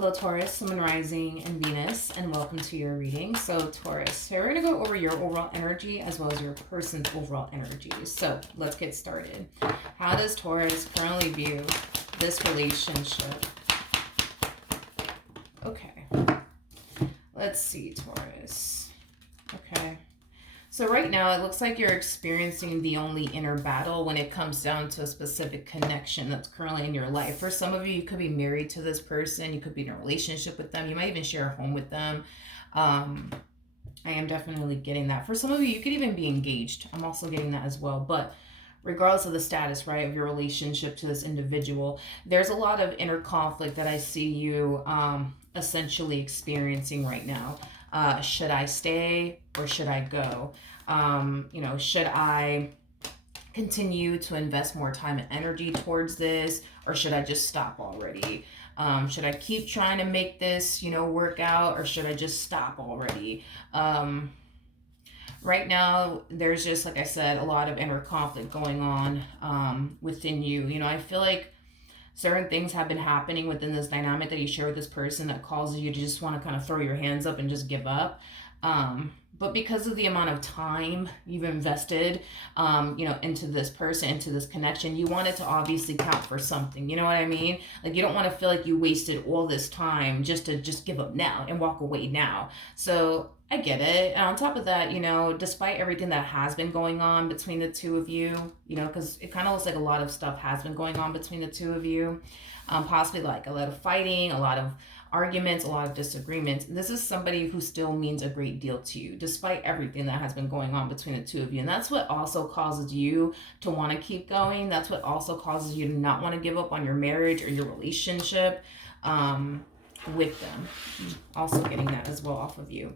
Hello, Taurus, Sun, Rising, and Venus, and welcome to your reading. So, Taurus, here we're going to go over your overall energy as well as your person's overall energy. So, let's get started. How does Taurus currently view this relationship? Okay. Let's see, Taurus. Okay. So right now, it looks like you're experiencing the only inner battle when it comes down to a specific connection that's currently in your life. For some of you, you could be married to this person. You could be in a relationship with them. You might even share a home with them. I am definitely getting that. For some of you, you could even be engaged. I'm also getting that as well. But regardless of the status, right, of your relationship to this individual, there's a lot of inner conflict that I see you essentially experiencing right now. Should I stay or should I go? Should I continue to invest more time and energy towards this, or should I just stop already? Should I keep trying to make this, work out, or should I just stop already? Right now, there's just, like I said, a lot of inner conflict going on within you. I feel like certain things have been happening within this dynamic that you share with this person that causes you to just want to kind of throw your hands up and just give up. But because of the amount of time you've invested, into this person, into this connection, you want it to obviously count for something. You know what I mean? Like, you don't want to feel like you wasted all this time just to just give up now and walk away now. So I get it. And on top of that, despite everything that has been going on between the two of you, because it kind of looks like a lot of stuff has been going on between the two of you, possibly like a lot of fighting, a lot of arguments, a lot of disagreements. This is somebody who still means a great deal to you, despite everything that has been going on between the two of you. And that's what also causes you to want to keep going. That's what also causes you to not want to give up on your marriage or your relationship with them. Also getting that as well off of you.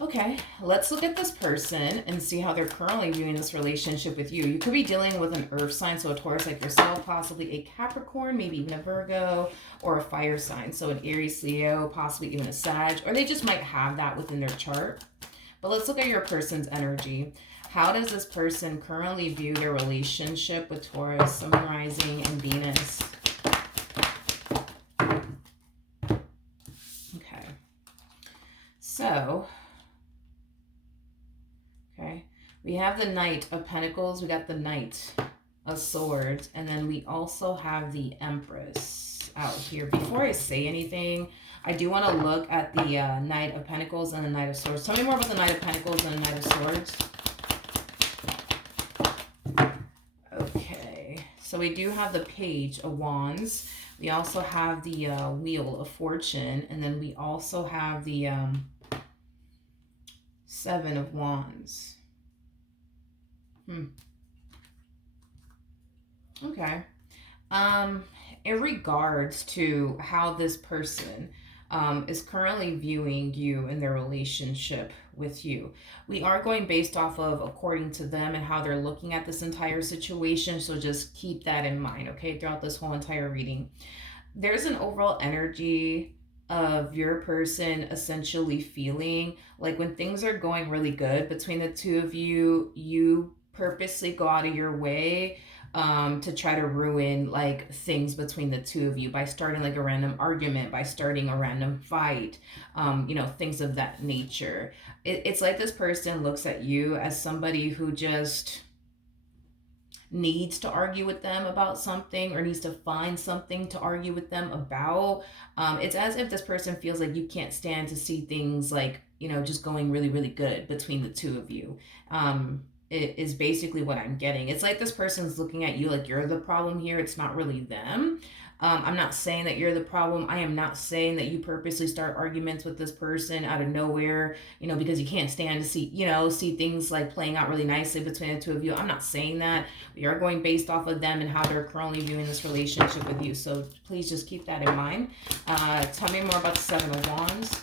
Okay, let's look at this person and see how they're currently viewing this relationship with you. You could be dealing with an earth sign, so a Taurus like yourself, possibly a Capricorn, maybe even a Virgo, or a fire sign, so an Aries, Leo, possibly even a Sag, or they just might have that within their chart. But let's look at your person's energy. How does this person currently view their relationship with Taurus, Sun, Rising, and Venus? Okay, so... okay, we have the Knight of Pentacles, we got the Knight of Swords, and then we also have the Empress out here. Before I say anything, I do want to look at the Knight of Pentacles and the Knight of Swords. Tell me more about the Knight of Pentacles and the Knight of Swords. Okay, so we do have the Page of Wands. We also have the Wheel of Fortune, and then we also have the Seven of Wands. Okay. In regards to how this person is currently viewing you and their relationship with you, we are going based off of according to them and how they're looking at this entire situation. So just keep that in mind, okay, throughout this whole entire reading. There's an overall energy of your person essentially feeling like when things are going really good between the two of you, you purposely go out of your way to try to ruin like things between the two of you by starting like a random argument, by starting a random fight, things of that nature. It's like this person looks at you as somebody who just needs to argue with them about something or needs to find something to argue with them about. It's as if this person feels like you can't stand to see things like, just going really, really good between the two of you. It is basically what I'm getting. It's like this person's looking at you like you're the problem here. It's not really them. I'm not saying that you're the problem. I am not saying that you purposely start arguments with this person out of nowhere, because you can't stand to see things like playing out really nicely between the two of you. I'm not saying that. We are going based off of them and how they're currently viewing this relationship with you. So please just keep that in mind. Tell me more about the Seven of Wands.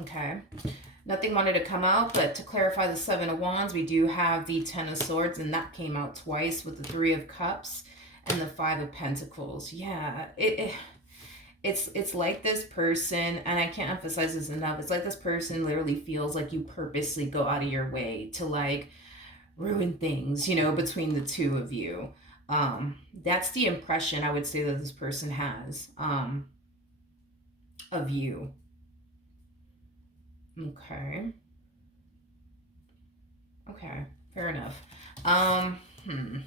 Okay. Nothing wanted to come out, but to clarify the Seven of Wands, we do have the Ten of Swords, and that came out twice with the Three of Cups and the Five of Pentacles. Yeah, it's like this person, and I can't emphasize this enough, it's like this person literally feels like you purposely go out of your way to like ruin things, you know, between the two of you. That's the impression I would say that this person has of you. Okay. Okay. Fair enough. Um, hmm.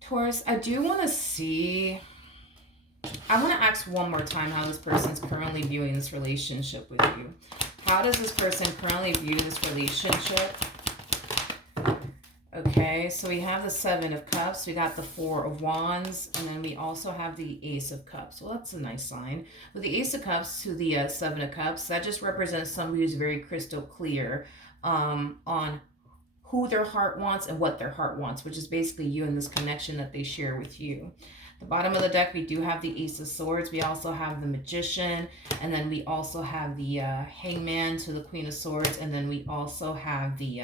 Taurus, I do want to see. I want to ask one more time how this person's currently viewing this relationship with you. How does this person currently view this relationship? Okay, so we have the Seven of Cups, we got the Four of Wands, and then we also have the Ace of Cups. Well, that's a nice sign. With the Ace of Cups to the Seven of Cups, that just represents somebody who's very crystal clear on who their heart wants and what their heart wants, which is basically you and this connection that they share with you. The bottom of the deck, we do have the Ace of Swords. We also have the Magician, and then we also have the Hangman to the Queen of Swords, and then we also have the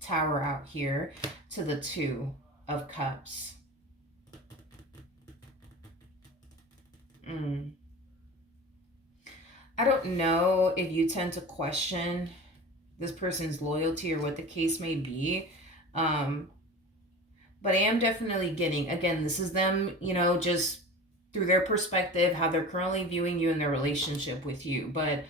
Tower out here to the Two of Cups. I don't know if you tend to question this person's loyalty or what the case may be. But I am definitely getting, again, this is them, you know, just through their perspective, how they're currently viewing you and their relationship with you. But,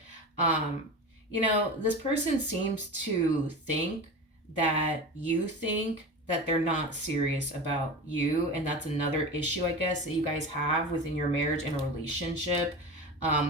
you know, this person seems to think that you think that they're not serious about you. And that's another issue, I guess, that you guys have within your marriage and a relationship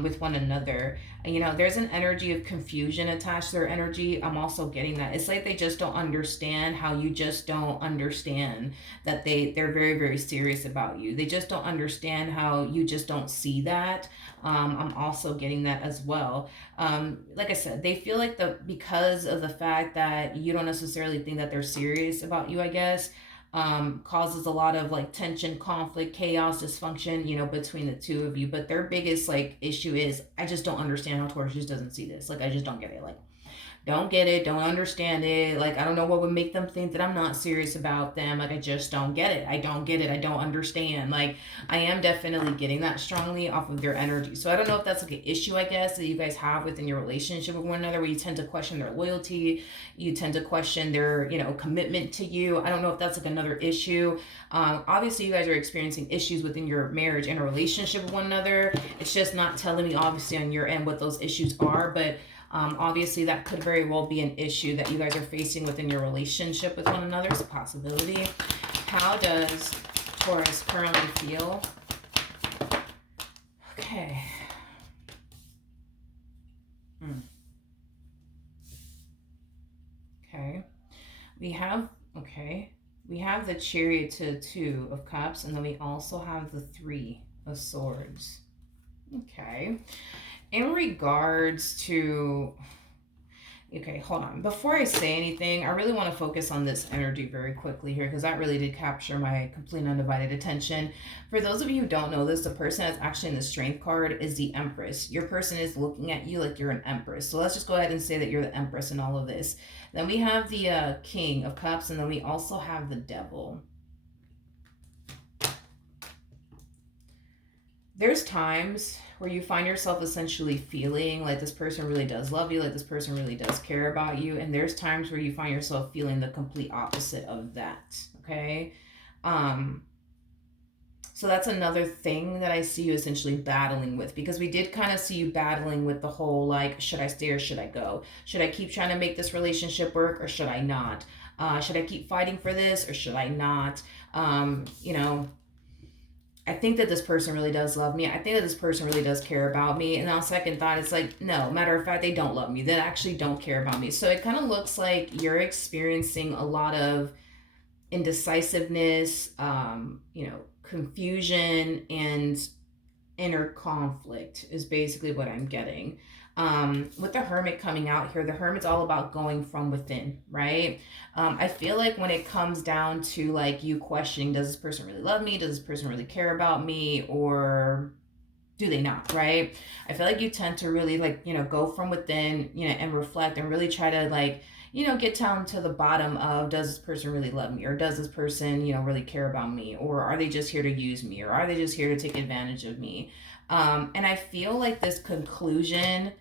with one another. You know, there's an energy of confusion attached to their energy. I'm also getting that. It's like they just don't understand how you just don't understand that they're very, very serious about you. They just don't understand how you just don't see that. I'm also getting that as well. Like I said, they feel like because of the fact that you don't necessarily think that they're serious about you, I guess, causes a lot of like tension, conflict, chaos, dysfunction, you know, between the two of you. But their biggest like issue is, I just don't understand how Taurus just doesn't see this. Like, I just don't get it. Like, don't get it, don't understand it. Like, I don't know what would make them think that I'm not serious about them. Like, I just don't get it. I don't get it. I don't understand. Like, I am definitely getting that strongly off of their energy. So I don't know if that's like an issue, I guess, that you guys have within your relationship with one another, where you tend to question their loyalty, you tend to question their, you know, commitment to you. I don't know if that's like another issue. Obviously, you guys are experiencing issues within your marriage and a relationship with one another. It's just not telling me, obviously, on your end what those issues are, but obviously, that could very well be an issue that you guys are facing within your relationship with one another. It's a possibility. How does Taurus currently feel? Okay. Okay. We have, okay. We have the Chariot to the Two of Cups, and then we also have the Three of Swords. Okay. In regards to, okay, hold on. Before I say anything, I really want to focus on this energy very quickly here, because that really did capture my complete undivided attention. For those of you who don't know this, the person that's actually in the Strength card is the Empress. Your person is looking at you like you're an Empress. So let's just go ahead and say that you're the Empress in all of this. Then we have the King of Cups, and then we also have the Devil. There's times where you find yourself essentially feeling like this person really does love you, like this person really does care about you, and there's times where you find yourself feeling the complete opposite of that. Okay. So that's another thing that I see you essentially battling with, because we did kind of see you battling with the whole, like, should I stay or should I go? Should I keep trying to make this relationship work or should I not? Should I keep fighting for this or should I not? You know, I think that this person really does love me. I think that this person really does care about me. And on second thought, it's like, no, matter of fact, they don't love me. They actually don't care about me. So it kind of looks like you're experiencing a lot of indecisiveness, you know, confusion, and inner conflict is basically what I'm getting. With the Hermit coming out here, the Hermit's all about going from within, right? I feel like when it comes down to like you questioning, does this person really love me? Does this person really care about me? Or do they not, right? I feel like you tend to really, like, you know, go from within, you know, and reflect and really try to, like, you know, get down to the bottom of, does this person really love me? Or does this person, you know, really care about me? Or are they just here to use me? Or are they just here to take advantage of me? And I feel like this conclusion,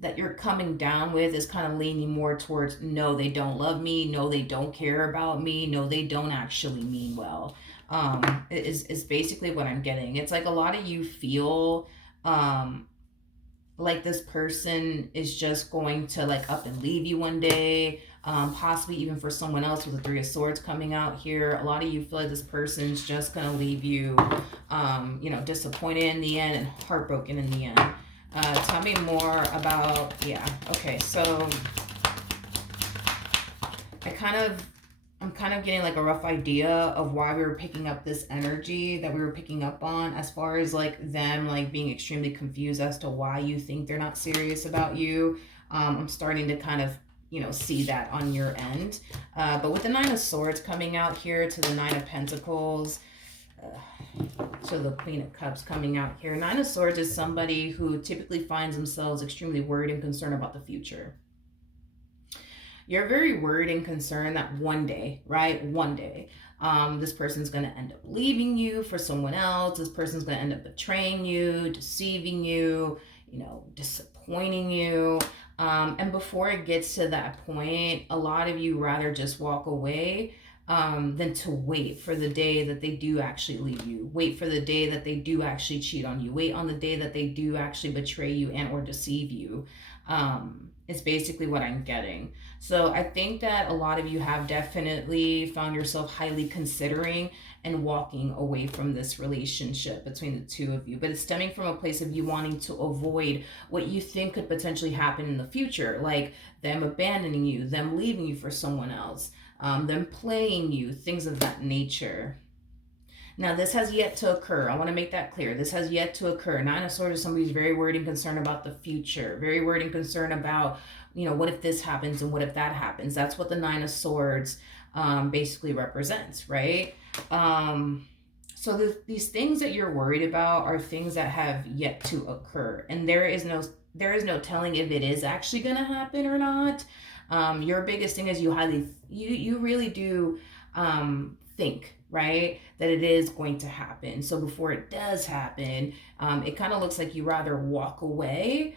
that you're coming down with is kind of leaning more towards, no, they don't love me, no, they don't care about me, no, they don't actually mean well. Is basically what I'm getting. It's like a lot of you feel like this person is just going to like up and leave you one day, possibly even for someone else with the Three of Swords coming out here. A lot of you feel like this person's just going to leave you, disappointed in the end and heartbroken in the end. Tell me more about, yeah, okay, so I'm kind of getting like a rough idea of why we were picking up this energy that we were picking up on, as far as like them like being extremely confused as to why you think they're not serious about you. I'm starting to kind of, see that on your end. But with the Nine of Swords coming out here to the Nine of Pentacles, to the Queen of Cups coming out here. Nine of Swords is somebody who typically finds themselves extremely worried and concerned about the future. You're very worried and concerned that one day, right? One day, this person's going to end up leaving you for someone else. This person's going to end up betraying you, deceiving you, disappointing you. And before it gets to that point, a lot of you rather just walk away than to wait for the day that they do actually leave you. Wait for the day that they do actually cheat on you. Wait on the day that they do actually betray you and or deceive you. It's basically what I'm getting. So I think that a lot of you have definitely found yourself highly considering and walking away from this relationship between the two of you. But it's stemming from a place of you wanting to avoid what you think could potentially happen in the future, like them abandoning you, them leaving you for someone else, them playing you, things of that nature. Now, this has yet to occur. I want to make that clear. This has yet to occur. Nine of Swords is somebody who's very worried and concerned about the future, very worried and concerned about, what if this happens and what if that happens? That's what the Nine of Swords basically represents, right? So these things that you're worried about are things that have yet to occur, and there is no telling if it is actually going to happen or not. Your biggest thing is you really do think, right, that it is going to happen. So before it does happen, it kind of looks like you rather walk away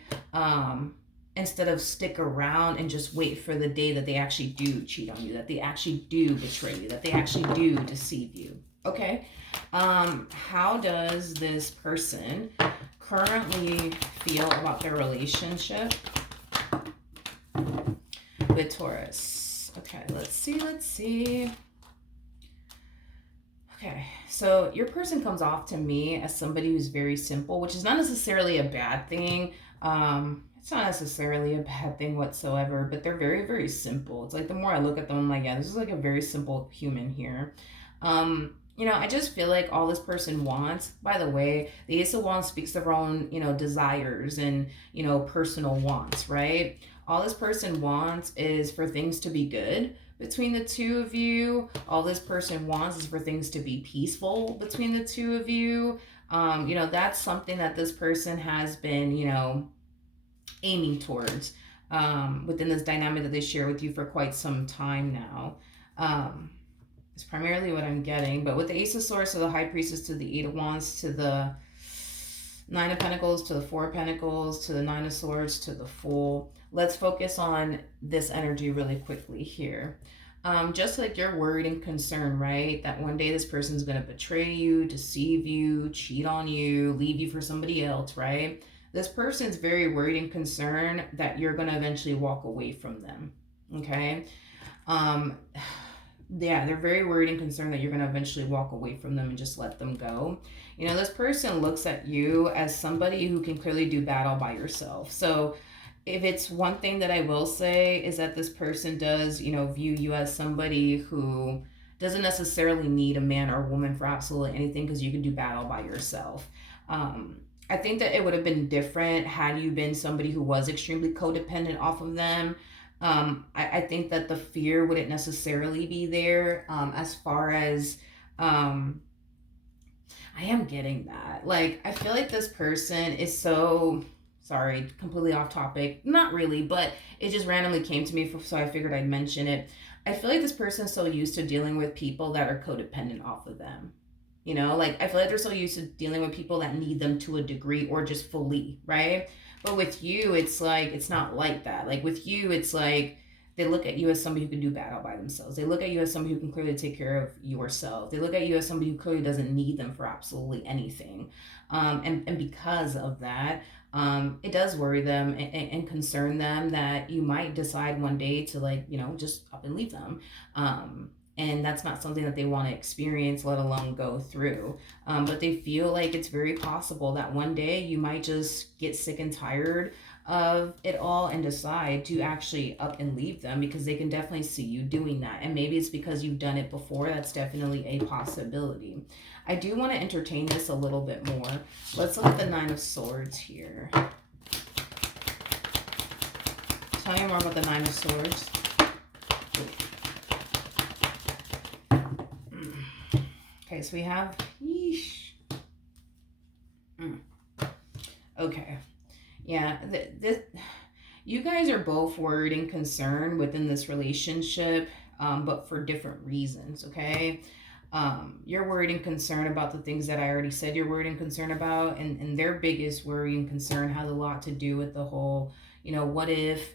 instead of stick around and just wait for the day that they actually do cheat on you, that they actually do betray you, that they actually do deceive you. Okay. How does this person currently feel about their relationship with Taurus? Okay, let's see. Okay, so your person comes off to me as somebody who's very simple, which is not necessarily a bad thing. It's not necessarily a bad thing whatsoever, but they're very, very simple. It's like the more I look at them, I'm like, yeah, this is like a very simple human here. I just feel like all this person wants, by the way, the Ace of Wands speaks of their own, desires and, personal wants, right? All this person wants is for things to be good between the two of you. All this person wants is for things to be peaceful between the two of you. That's something that this person has been, aiming towards within this dynamic that they share with you for quite some time now. It's primarily what I'm getting. But with the Ace of Swords to the High Priestess to the Eight of Wands to the Nine of Pentacles to the Four of Pentacles to the Nine of Swords to the Fool, let's focus on this energy really quickly here. Just like you're worried and concerned, right? That one day this person's going to betray you, deceive you, cheat on you, leave you for somebody else, right? This person's very worried and concerned that you're going to eventually walk away from them, okay? Yeah, they're very worried and concerned that you're going to eventually walk away from them and just let them go. This person looks at you as somebody who can clearly do battle by yourself. So if it's one thing that I will say is that this person does, view you as somebody who doesn't necessarily need a man or a woman for absolutely anything, because you can do battle by yourself. I think that it would have been different had you been somebody who was extremely codependent off of them. I think that the fear wouldn't necessarily be there as far as I am getting that. Like, I feel like this person is so, sorry, completely off topic. Not really, but it just randomly came to me, so I figured I'd mention it. I feel like this person is so used to dealing with people that are codependent off of them. I feel like they're so used to dealing with people that need them to a degree or just fully, right? But with you, it's like, it's not like that. Like with you, it's like they look at you as somebody who can do bad all by themselves. They look at you as somebody who can clearly take care of yourself. They look at you as somebody who clearly doesn't need them for absolutely anything. And because of that, it does worry them and concern them that you might decide one day to, like, just up and leave them. And that's not something that they want to experience, let alone go through. But they feel like it's very possible that one day you might just get sick and tired of it all and decide to actually up and leave them, because they can definitely see you doing that. And maybe it's because you've done it before. That's definitely a possibility. I do want to entertain this a little bit more. Let's look at the Nine of Swords here. Tell me more about the Nine of Swords. Okay, so we have, yeesh. Okay. Yeah, you guys are both worried and concerned within this relationship, but for different reasons, okay? You're worried and concerned about the things that I already said you're worried and concerned about, and their biggest worry and concern has a lot to do with the whole, what if,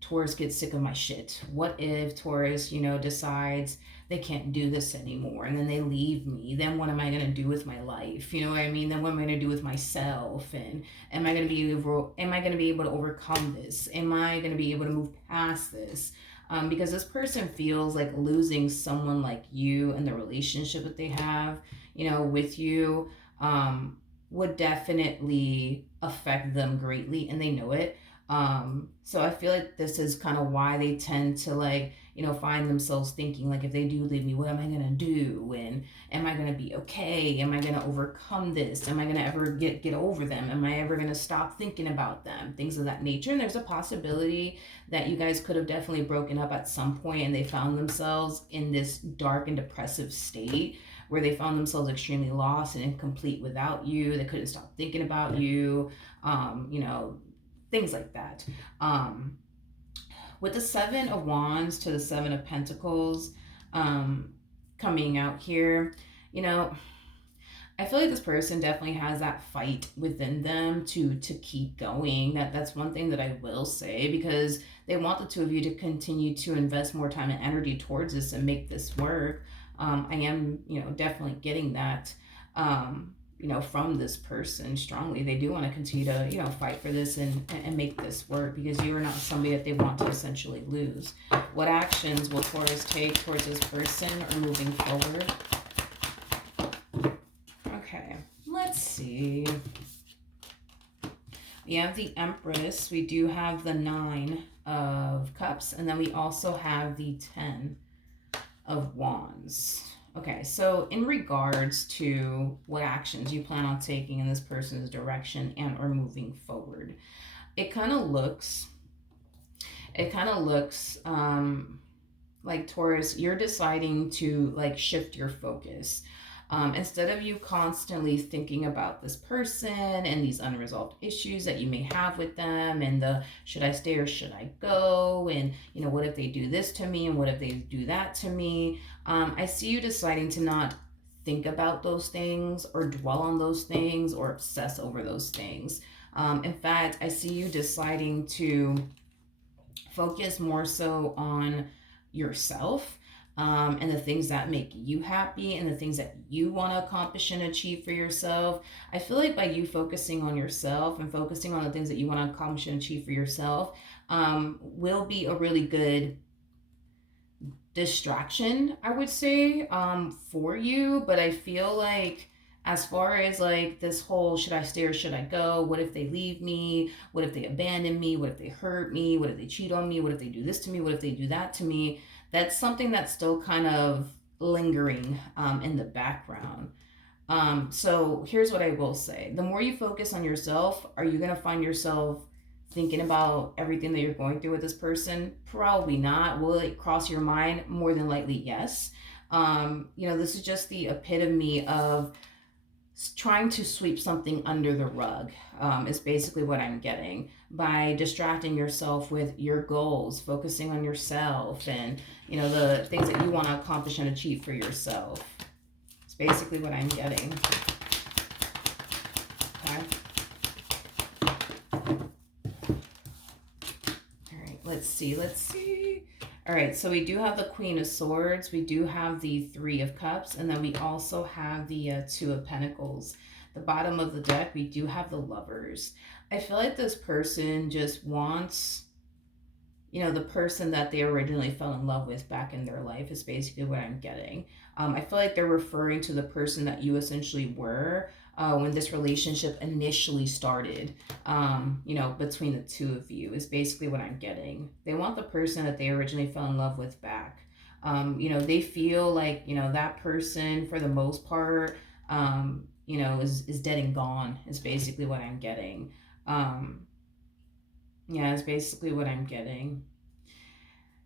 Taurus gets sick of my shit? What if Taurus, decides they can't do this anymore and then they leave me? Then what am I going to do with my life? You know what I mean? Then what am I going to do with myself? And am I going to be able to overcome this? Am I going to be able to move past this? Because this person feels like losing someone like you and the relationship that they have, with you, would definitely affect them greatly, and they know it. So I feel like this is kind of why they tend to, like, find themselves thinking, like, if they do leave me, what am I going to do? And am I going to be okay? Am I going to overcome this? Am I going to ever get over them? Am I ever going to stop thinking about them? Things of that nature. And there's a possibility that you guys could have definitely broken up at some point and they found themselves in this dark and depressive state where they found themselves extremely lost and incomplete without you. They couldn't stop thinking about you. Things like that. With the Seven of Wands to the Seven of Pentacles coming out here, I feel like this person definitely has that fight within them to keep going. That's one thing that I will say, because they want the two of you to continue to invest more time and energy towards this and make this work. I am, definitely getting that. From this person strongly. They do want to continue to, fight for this and make this work, because you are not somebody that they want to essentially lose. What actions will Taurus take towards this person or moving forward? Okay, let's see. We have the Empress. We do have the Nine of Cups. And then we also have the 10 of Wands. Okay, so in regards to what actions you plan on taking in this person's direction and or moving forward, it kind of looks like, Taurus, you're deciding to, like, shift your focus. Instead of you constantly thinking about this person and these unresolved issues that you may have with them, and the should I stay or should I go, and what if they do this to me, and what if they do that to me, I see you deciding to not think about those things or dwell on those things or obsess over those things. In fact, I see you deciding to focus more so on yourself, and the things that make you happy and the things that you want to accomplish and achieve for yourself. I feel like by you focusing on yourself and focusing on the things that you want to accomplish and achieve for yourself, will be a really good distraction, I would say, for you. But I feel like, as far as, like, this whole should I stay or should I go, what if they leave me, what if they abandon me, what if they hurt me, what if they cheat on me, what if they do this to me, what if they do that to me, that's something that's still kind of lingering in the background. So here's what I will say. The more you focus on yourself, are you going to find yourself thinking about everything that you're going through with this person? Probably not. Will it cross your mind? More than likely, yes. This is just the epitome of trying to sweep something under the rug, is basically what I'm getting, by distracting yourself with your goals, focusing on yourself and, the things that you want to accomplish and achieve for yourself. It's basically what I'm getting. Okay. let's see, let's see. All right, so we do have the Queen of Swords, we do have the Three of Cups, and then we also have the Two of Pentacles. The bottom of the deck, we do have the Lovers. I feel like this person just wants, the person that they originally fell in love with back in their life is basically what I'm getting. I feel like they're referring to the person that you essentially were when this relationship initially started, between the two of you is basically what I'm getting. They want the person that they originally fell in love with back. They feel like, that person for the most part, is dead and gone is basically what I'm getting. Um, yeah, it's basically what I'm getting.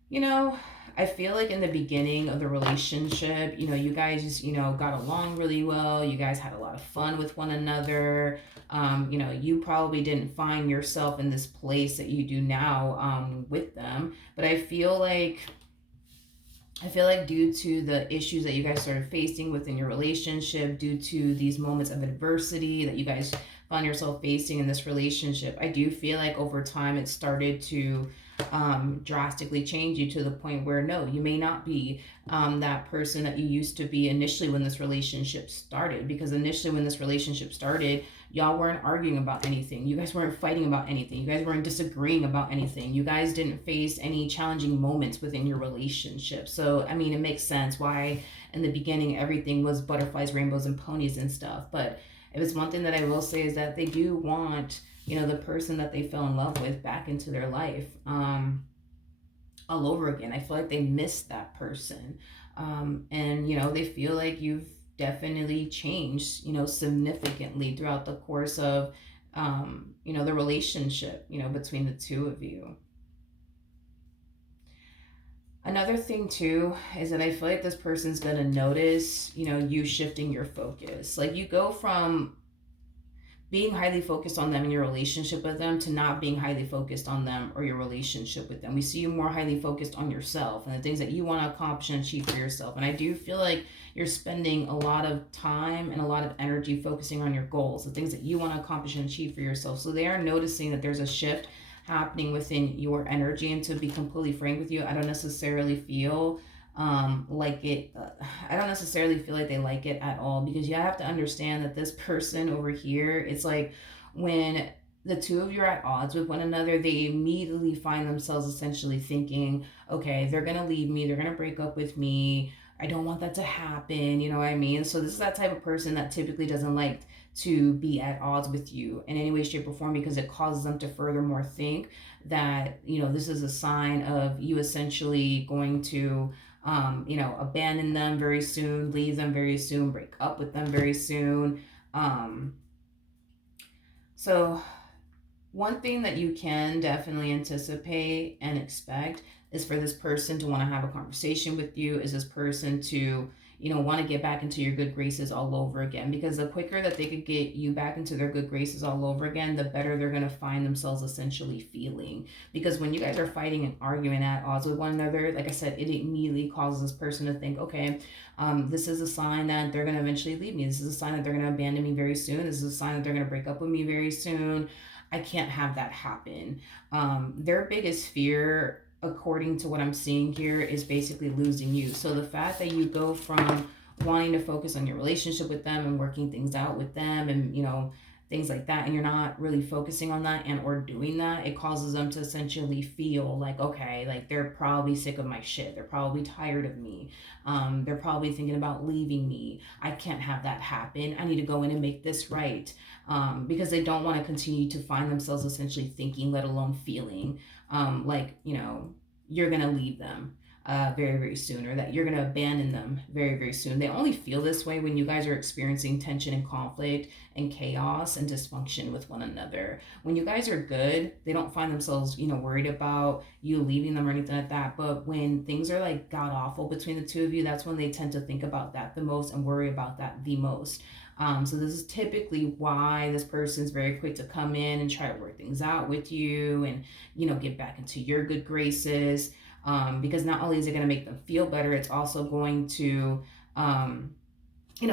You know, I feel like in the beginning of the relationship, you guys, got along really well. You guys had a lot of fun with one another. You probably didn't find yourself in this place that you do now with them. But I feel like due to the issues that you guys started facing within your relationship, due to these moments of adversity that you guys found yourself facing in this relationship, I do feel like over time it started to drastically change you to the point where no, you may not be that person that you used to be initially when this relationship started. Because initially, when this relationship started, y'all weren't arguing about anything. You guys weren't fighting about anything. You guys weren't disagreeing about anything. You guys didn't face any challenging moments within your relationship. So, I mean, it makes sense why in the beginning everything was butterflies, rainbows, and ponies and stuff. But if it's one thing that I will say is that they do want, the person that they fell in love with back into their life all over again. I feel like they missed that person. And, they feel like you've definitely changed, significantly throughout the course of, the relationship, between the two of you. Another thing too is that I feel like this person's gonna notice, you shifting your focus. Like you go from being highly focused on them and your relationship with them to not being highly focused on them or your relationship with them. We see you more highly focused on yourself and the things that you want to accomplish and achieve for yourself. And I do feel like you're spending a lot of time and a lot of energy focusing on your goals, the things that you want to accomplish and achieve for yourself. So they are noticing that there's a shift happening within your energy. And to be completely frank with you, I don't necessarily feel like it I don't necessarily feel like they like it at all, because you have to understand that this person over here, it's like when the two of you are at odds with one another, they immediately find themselves essentially thinking, okay, they're gonna leave me, they're gonna break up with me, I don't want that to happen, you know what I mean? So this is that type of person that typically doesn't like to be at odds with you in any way, shape, or form, because it causes them to furthermore think that, this is a sign of you essentially going to abandon them very soon, leave them very soon, break up with them very soon. Um, so, one thing that you can definitely anticipate and expect is for this person to want to have a conversation with you, is this person to, want to get back into your good graces all over again. Because the quicker that they could get you back into their good graces all over again, the better they're going to find themselves essentially feeling. Because when you guys are fighting and arguing at odds with one another, like I said, it immediately causes this person to think, okay, this is a sign that they're going to eventually leave me. This is a sign that they're going to abandon me very soon. This is a sign that they're going to break up with me very soon. I can't have that happen. Their biggest fear, according to what I'm seeing here, is basically losing you. So the fact that you go from wanting to focus on your relationship with them and working things out with them and, things like that, and you're not really focusing on that and or doing that, it causes them to essentially feel like, okay, like they're probably sick of my shit, they're probably tired of me, they're probably thinking about leaving me, I can't have that happen, I need to go in and make this right. Because they don't want to continue to find themselves essentially thinking, let alone feeling, like, you're going to leave them very, very soon, or that you're going to abandon them very, very soon. They only feel this way when you guys are experiencing tension and conflict and chaos and dysfunction with one another. When you guys are good, they don't find themselves, worried about you leaving them or anything like that. But when things are like god awful between the two of you, that's when they tend to think about that the most and worry about that the most. So this is typically why this person's very quick to come in and try to work things out with you and, get back into your good graces. Because not only is it going to make them feel better, it's also going to,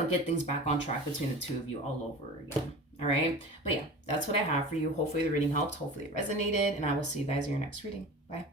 get things back on track between the two of you all over again. All right. But yeah, that's what I have for you. Hopefully the reading helped. Hopefully it resonated. And I will see you guys in your next reading. Bye.